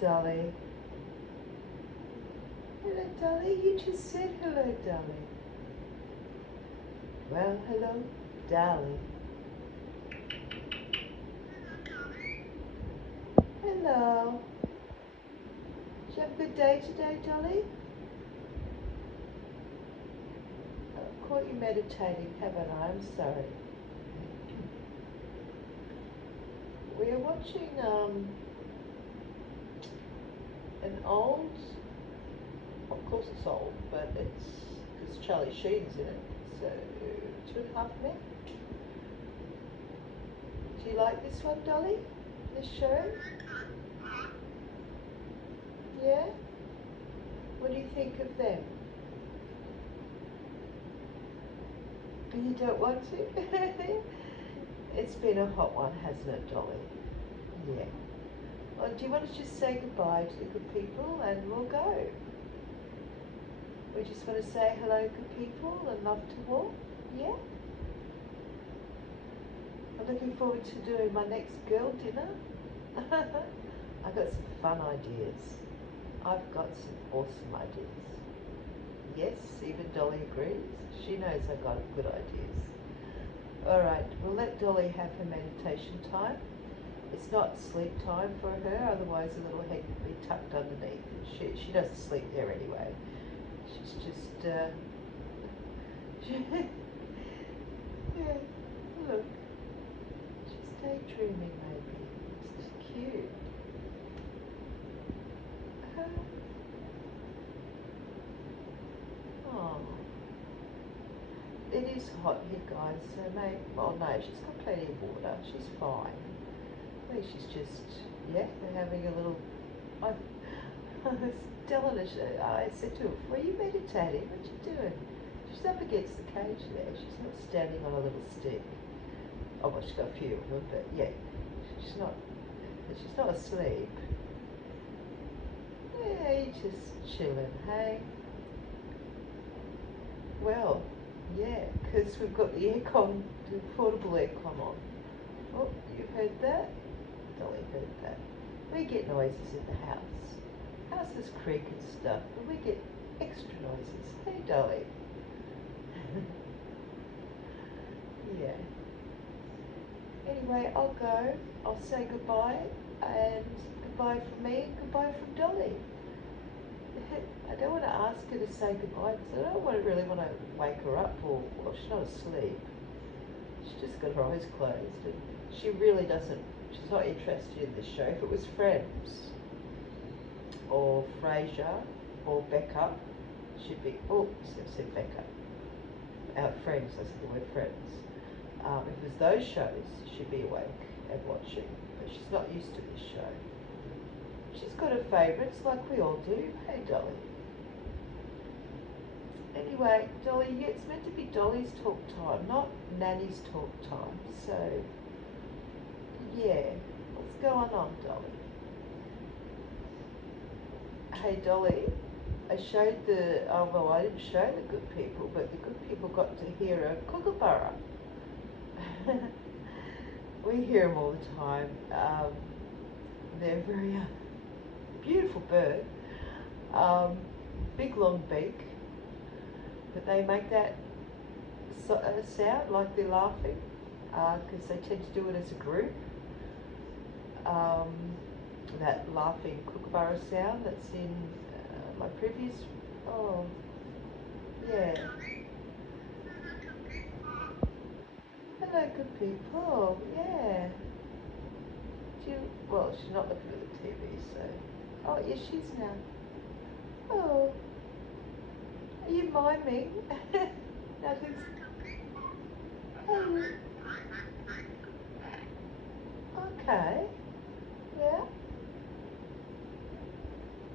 Dolly. Hello, Dolly. You just said hello, Dolly. Well, hello, Dolly. Hello. Did you have a good day today, Dolly? I've caught you meditating, haven't I? I'm sorry. We are watching an old, of course it's old, but it's because Charlie Sheen's in it, so 2.5 Men. Do you like this one, Dolly? This show? Yeah? What do you think of them? You don't want to? It's been a hot one, hasn't it, Dolly? Yeah. Well, do you want to just say goodbye to the good people and we'll go? We just want to say hello, good people, and love to all. Yeah? I'm looking forward to doing my next girl dinner. I've got some fun ideas. I've got some awesome ideas. Yes, even Dolly agrees. She knows I've got good ideas. Alright, we'll let Dolly have her meditation time. It's not sleep time for her, otherwise the little head can be tucked underneath. She doesn't sleep there anyway. She's just, yeah, look. She's daydreaming maybe. It's cute. Oh. It is hot here, guys, so maybe, well, no, she's got plenty of water. She's fine. Maybe she's just, yeah, they're having a little, I was telling her, I said to her, were you meditating? What you doing? She's up against the cage there. She's not standing on a little stick. Oh, well, she's got a few of them, but yeah, she's not asleep. Yeah, you're just chilling, hey? Well, yeah, because we've got the aircon, the portable aircon on. Oh, you heard that? Dolly heard that. We get noises in the house. Houses creak and stuff, but we get extra noises. Hey, Dolly. Yeah. Anyway, I'll go. I'll say goodbye, and goodbye from me, and goodbye from Dolly. I don't want to ask her to say goodbye because I don't really want to wake her up, or she's not asleep. She's just got her eyes closed, and she really doesn't. She's not interested in this show. If it was Friends, or Frasier, or Becca, she'd be. Oh, I said Becca. Friends. I said the word Friends. If it was those shows, she'd be awake and watching. But she's not used to this show. She's got her favourites, like we all do. Hey, Dolly. Anyway, Dolly, yeah, it's meant to be Dolly's talk time, not Nanny's talk time. So, yeah, what's going on, Dolly? Hey, Dolly, I showed well, I didn't show the good people, but the good people got to hear a kookaburra. We hear them all the time. They're very beautiful bird. Big long beak, but they make that sound like they're laughing because they tend to do it as a group. That laughing kookaburra sound that's in my previous. Oh, yeah. Hello, good people. Yeah. Well, she's not looking at the TV, so. Oh, yes, she's now. Oh. Are you miming? Nothing's. Oh. Okay. Yeah.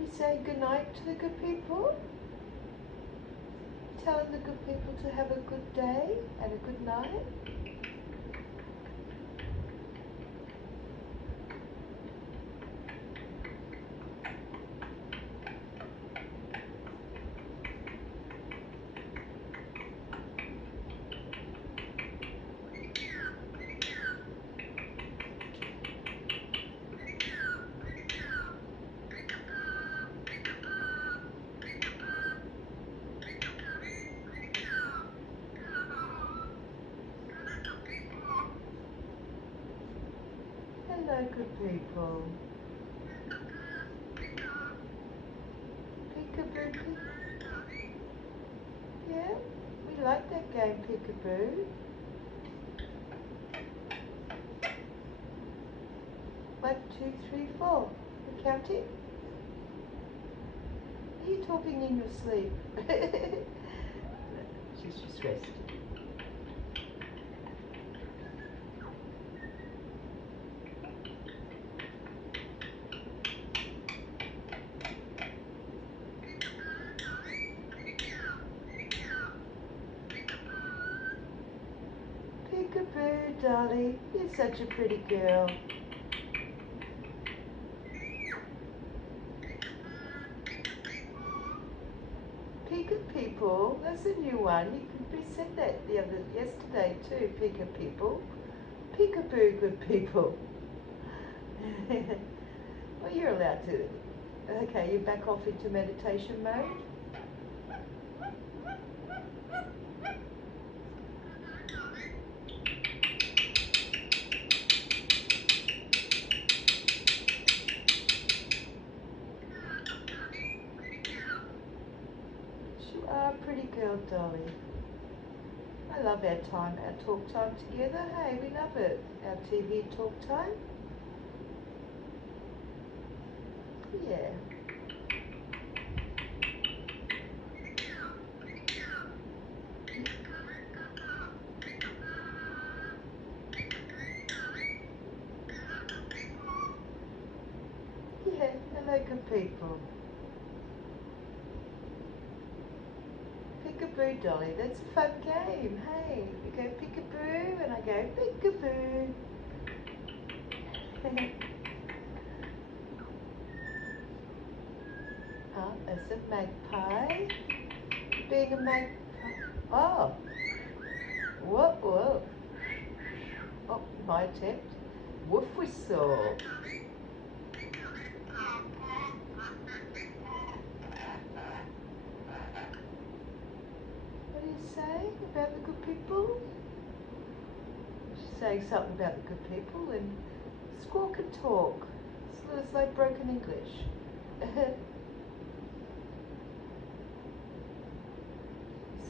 We say goodnight to the good people. Telling the good people to have a good day and a good night. Hello, good people. Peekaboo. Yeah, we like that game, Peekaboo. 1, 2, 3, 4. You're counting? Are you talking in your sleep? She's just resting. Peekaboo, Dolly. You're such a pretty girl. Pika people, that's a new one. We said that yesterday too. Pika people, peekaboo, good people. Well, you're allowed to. Okay, you're back off into meditation mode. You are a pretty girl, Dolly. I love our talk time together. Hey, we love it. Our TV talk time. Yeah. Yeah, hello, good people. Peekaboo, Dolly. That's a fun game. Hey, we go peekaboo, and I go peekaboo. As a magpie. Being a magpie. Oh. Whoa, whoa. Oh, my attempt. Woof whistle. What do you say about the good people? She's saying something about the good people and squawk and talk. It's like broken English.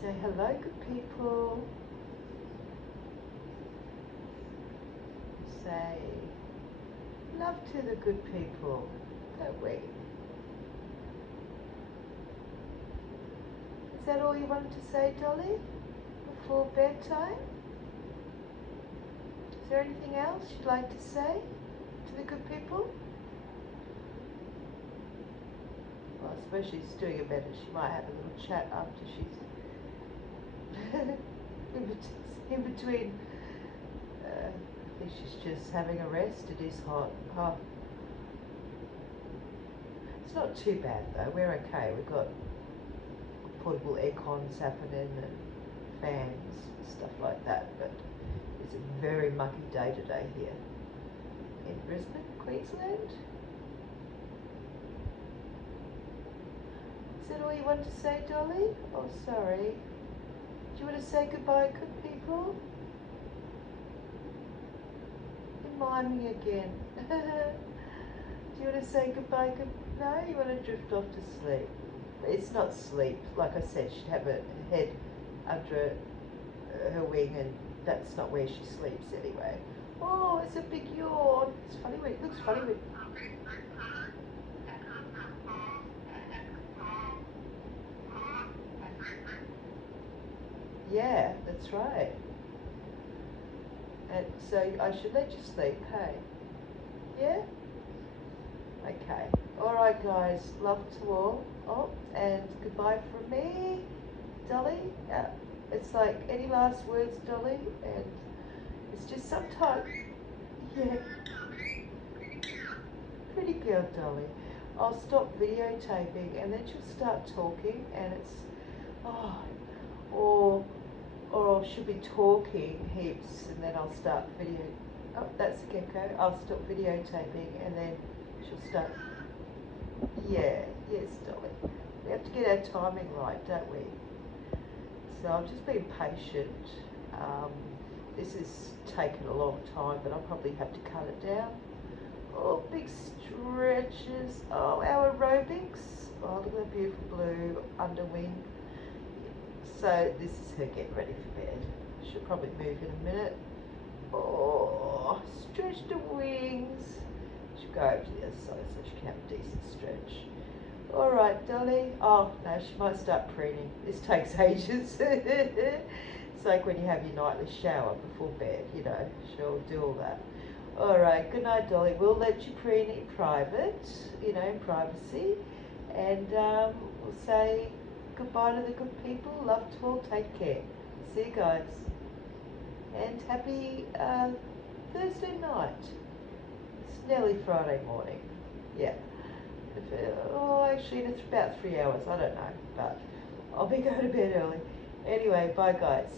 Say hello, good people. Say love to the good people, don't we? Is that all you wanted to say, Dolly, before bedtime? Is there anything else you'd like to say to the good people? Well, I suppose she's doing it better. She might have a little chat after she's in between. I think she's just having a rest. It is hot. Oh. It's not too bad though. We're okay. We've got portable aircons happening and fans and stuff like that. But it's a very mucky day today here in Brisbane, Queensland. Is that all you wanted to say, Dolly? Oh, sorry. Do you want to say goodbye, good people? You're miming again. Do you want to say goodbye? No, you want to drift off to sleep. It's not sleep. Like I said, she'd have her head under her wing, and that's not where she sleeps anyway. Oh, it's a big yawn. It's funny when it looks funny when. Yeah, that's right. And so I should let you sleep, hey? Yeah? Okay. Alright guys, love to all. Oh, and goodbye from me, Dolly. It's like any last words, Dolly, and it's just sometimes, yeah, pretty girl, Dolly. I'll stop videotaping and then she'll start talking and it's, oh, or she'll be talking heaps and then I'll start video. Oh, that's a gecko. I'll stop videotaping and then she'll start. Yeah, yes, Dolly. We have to get our timing right, don't we? So I've just been patient. This has taken a long time, but I'll probably have to cut it down. Oh, big stretches. Oh, our aerobics. Oh, look at that beautiful blue underwing. So this is her getting ready for bed. She'll probably move in a minute. Oh, stretch the wings. She'll go over to the other side so she can have a decent stretch. Alright, Dolly. Oh, no, she might start preening. This takes ages. It's like when you have your nightly shower before bed, you know, she'll do all that. Alright, good night, Dolly. We'll let you preen in private, you know, in privacy. And we'll say goodbye to the good people. Love to all. Take care. See you guys. And happy Thursday night. It's nearly Friday morning. Yeah. Oh, actually, it's about 3 hours. I don't know. But I'll be going to bed early. Anyway, bye, guys.